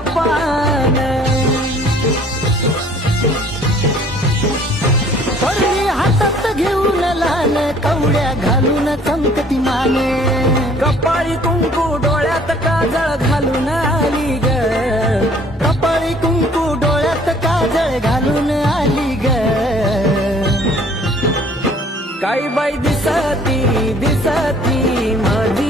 पान. पडली हातात घेऊन लाल कवड्या घालून चमकती माने. कपाळी कुंकू डोळ्यात काजळ घालून आली ग. कपाळी कुंकू डोळ्यात काजळ घालून आली ग. काही बाई दिसती दिसती माझी